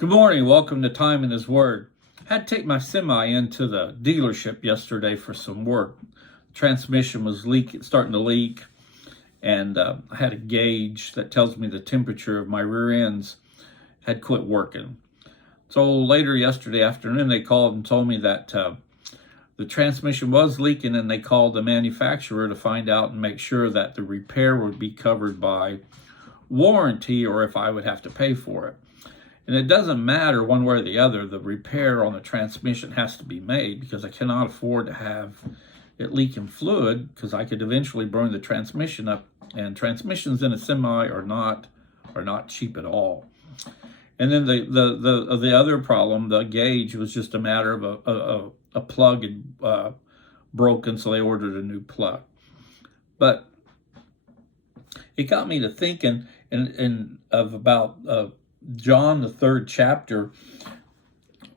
Good morning. Welcome to Time in His Word. I had to take my semi into the dealership yesterday for some work. The transmission was starting to leak, and I had a gauge that tells me the temperature of my rear ends had quit working. So later yesterday afternoon, they called and told me that the transmission was leaking, and they called the manufacturer to find out and make sure that the repair would be covered by warranty or if I would have to pay for it. And it doesn't matter one way or the other, the repair on the transmission has to be made because I cannot afford to have it leaking fluid because I could eventually burn the transmission up, and transmissions in a semi are not cheap at all. And then the other problem, the gauge, was just a matter of a plug had broken, so they ordered a new plug. But it got me to thinking about John, the 3rd chapter.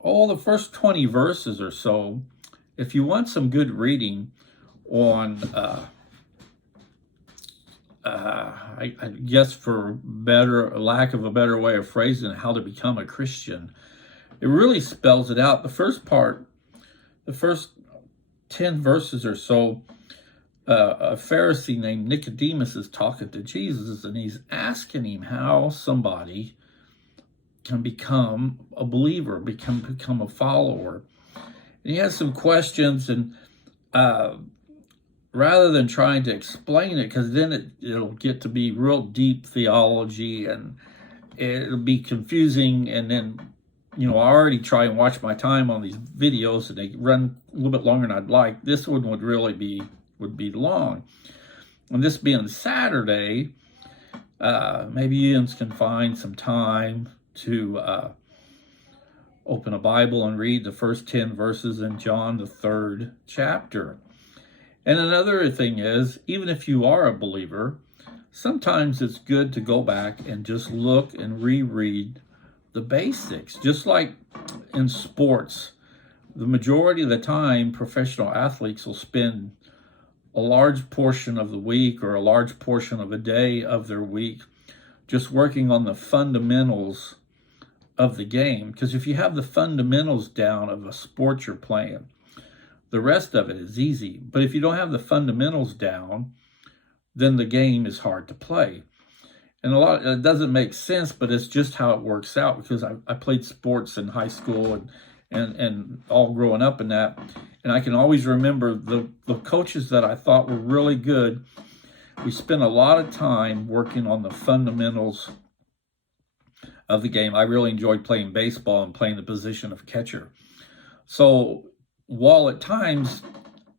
The first 20 verses or so. If you want some good reading on, I guess for lack of a better way of phrasing it, how to become a Christian, it really spells it out. The first part, the first 10 verses or so, a Pharisee named Nicodemus is talking to Jesus, and he's asking him how somebody can become a believer, become a follower. And he has some questions, and rather than trying to explain it, because then it'll get to be real deep theology, and it'll be confusing, and then, I already try and watch my time on these videos, and they run a little bit longer than I'd like. This one would really be long. And this being Saturday, maybe you can find some time to open a Bible and read the first 10 verses in John, the 3rd chapter. And another thing is, even if you are a believer, sometimes it's good to go back and just look and reread the basics. Just like in sports, the majority of the time, professional athletes will spend a large portion of the week or a large portion of a day of their week just working on the fundamentals of the game. Because if you have the fundamentals down of a sport you're playing, the rest of it is easy. But if you don't have the fundamentals down, then the game is hard to play. And it doesn't make sense, but it's just how it works out, because I played sports in high school and all growing up in that. And I can always remember the coaches that I thought were really good. We spent a lot of time working on the fundamentals of the game. I really enjoyed playing baseball and playing the position of catcher. So while at times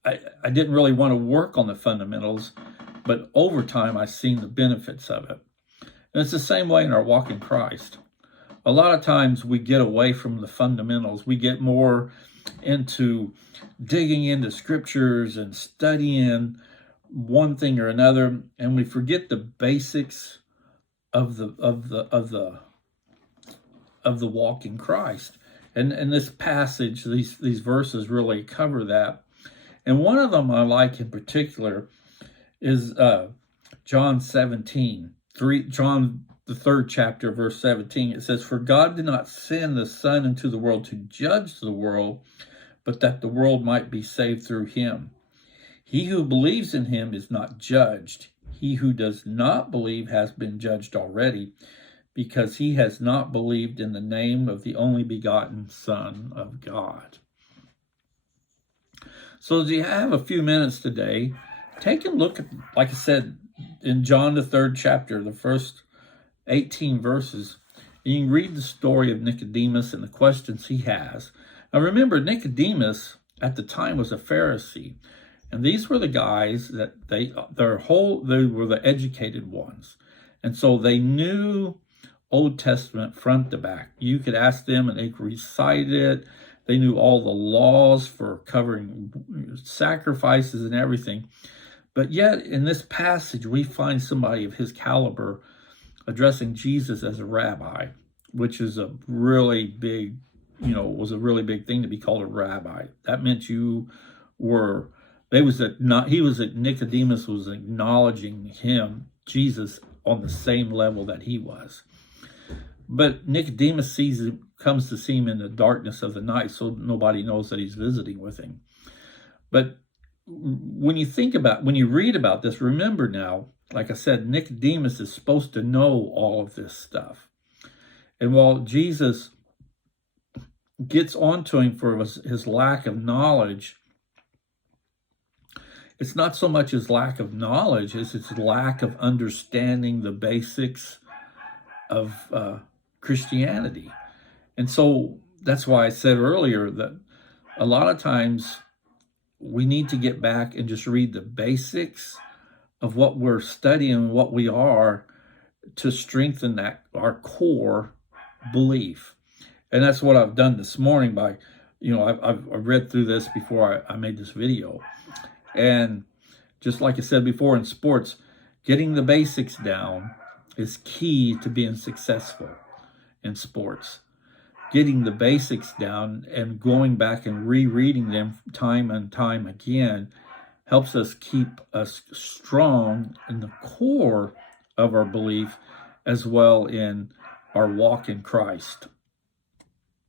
I didn't really want to work on the fundamentals, but over time I've seen the benefits of it. And it's the same way in our walk in Christ. A lot of times we get away from the fundamentals. We get more into digging into scriptures and studying one thing or another, and we forget the basics of the walk in Christ. And this passage, these verses really cover that. And one of them I like in particular is John 17, John the 3rd chapter, verse 17. It says, "For God did not send the Son into the world to judge the world, but that the world might be saved through him. He who believes in him is not judged. He who does not believe has been judged already, because he has not believed in the name of the only begotten Son of God." So as you have a few minutes today, take a look at, like I said, in John the 3rd chapter, the first 18 verses, and you can read the story of Nicodemus and the questions he has. Now remember, Nicodemus at the time was a Pharisee, and these were the guys that they were the educated ones. And so they knew Old Testament front to back. You could ask them and they could recite it. They knew all the laws for covering sacrifices and everything. But yet in this passage, we find somebody of his caliber addressing Jesus as a rabbi, which is a really big, was a really big thing to be called a rabbi. That meant Nicodemus was acknowledging him, Jesus, on the same level that he was. But Nicodemus sees comes to see him in the darkness of the night, so nobody knows that he's visiting with him. But when you read about this, remember now, like I said, Nicodemus is supposed to know all of this stuff. And while Jesus gets onto him for his lack of knowledge, it's not so much his lack of knowledge as his lack of understanding the basics of Christianity. And so that's why I said earlier that a lot of times we need to get back and just read the basics of what we're studying, what we are, to strengthen our core belief. And that's what I've done this morning by, I've read through this before I made this video. And just like I said before in sports, getting the basics down is key to being successful in sports. Getting the basics down and going back and rereading them time and time again helps us keep us strong in the core of our belief as well in our walk in Christ.